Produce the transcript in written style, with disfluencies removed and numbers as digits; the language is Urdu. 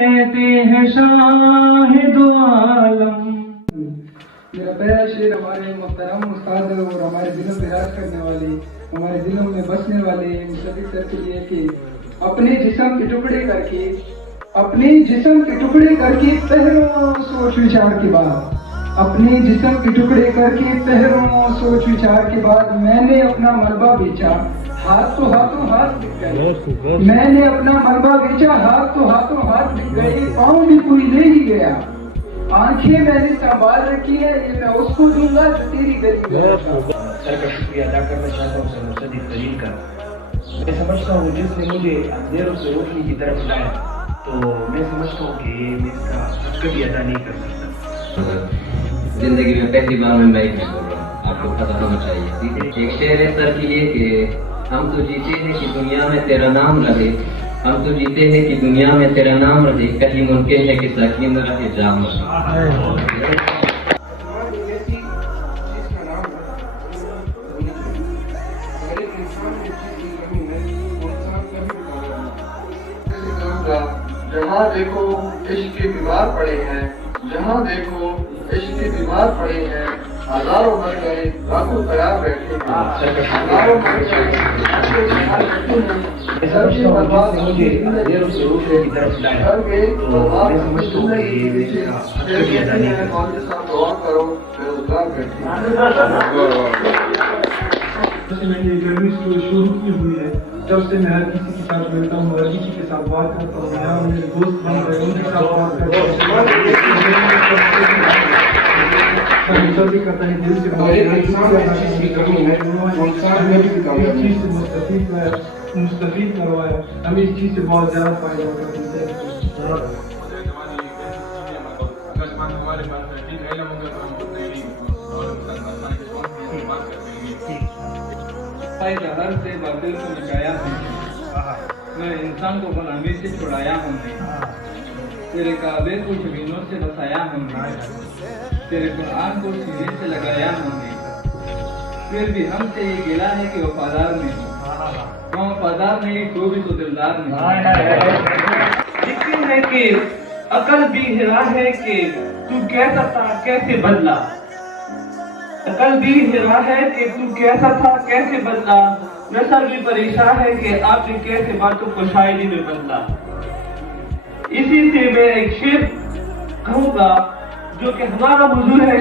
کہتے ہیں شاہد عالم۔ میرا پہلا شعر ہمارے محترم استاد اور ہمارے دلوں پہ راج کرنے والے، ہمارے دلوں میں بسنے والے مصدق سر کے لیے کہ اپنے جسم کے ٹکڑے کر کے پہروں سوچ وچار کے بعد، اپنے جسم کے ٹکڑے کر کے پہروں سوچ وچار کے بعد میں نے اپنا ملبہ بیچا، ہاتھ تو ہاتھوں ہاتھ بک گئے، میں نے اپنا ملبہ بیچا، ہاتھ تو ہاتھوں ہاتھ بک گئے، پاؤں بھی کوئی لے ہی گیا، آنکھیں میں نے سنبھال رکھی ہے، یہ میں اس کو دوں گا جو تیری گلی میں رکھا۔ سر کا شکریہ ادا کرنا چاہتا ہوں سر مصدق خلیل کا۔ میں سمجھتا ہوں جس نے مجھے اندھیروں سے روشنی کی طرف لایا تو میں سمجھتا ہوں کہ میں اس کا حق کبھی ادا نہیں کر سکتا۔ زندگی میں پہلی بار میں بول رہا ہوں، آپ کو پتہ ہونا چاہیے۔ ایک شعر ہے سر کے لیے کہ ہم تو جیتے ہیں کہ دنیا میں تیرا نام رہے، ہم تو جیتے ہیں کہ دنیا میں تیرا نام رہے، کہیں ممکن ہے کہ سکین رہے جام رہے۔ جہاں دیکھو عشق کے بیمار پڑے ہیں، جہاں دیکھو عشق کے بیمار پڑے ہیں، ہزاروں مر گئے لاکھوں تیار بیٹھے ہیں، ہزاروں مر گئے سبزی برباد مجھے اندھیروں سے روشنی کی طرف لایا گھر گئے تو میں سمجھتا ہوں کہ میں اس کا حق کبھی ادا نہیں کر سکتا۔ کے ساتھ دعا کرو بے روزگار بیٹھے جب سے میں نے گرمی شروع کی ہوئی ہے، جب سے میں ہر کسی کے ساتھ ملتا ہوں، ہر کسی کے ساتھ بات کرتا ہوں، یہاں میرے دوست بن گئے، ان کے ساتھ بات کرتا ہوں، کرتا ہے دل سے مستفید کروایا، ہمیں اس چیز سے بہت زیادہ فائدہ ہوتا ہے۔ جہر سے باطل کو مٹایا ہوں میں، انسان کو غلامی سے چھڑایا ہوں تیرے کعبے کو زمینوں سے بسایا ہوں تیرے قرآن کو سینے سے لگایا ہوں پھر بھی ہم سے یہ گلا ہے کہ وفادار نہیں، ہم وفادار نہیں تو بھی تو دلدار نہیں۔ یقین ہے کہ عقل بھی ہرا ہے کہ تو کیسا تھا کیسے بدلا، عقل بھی ہرا ہے کہ تو کیسا تھا کیسے بدلا، نثر بھی پریشان ہے کہ آپ نے کیسے باتوں کو شاعری میں بدلا۔ اسی سے میں ایک شعر کہوں گا جو کہ ہمارا حضور ہے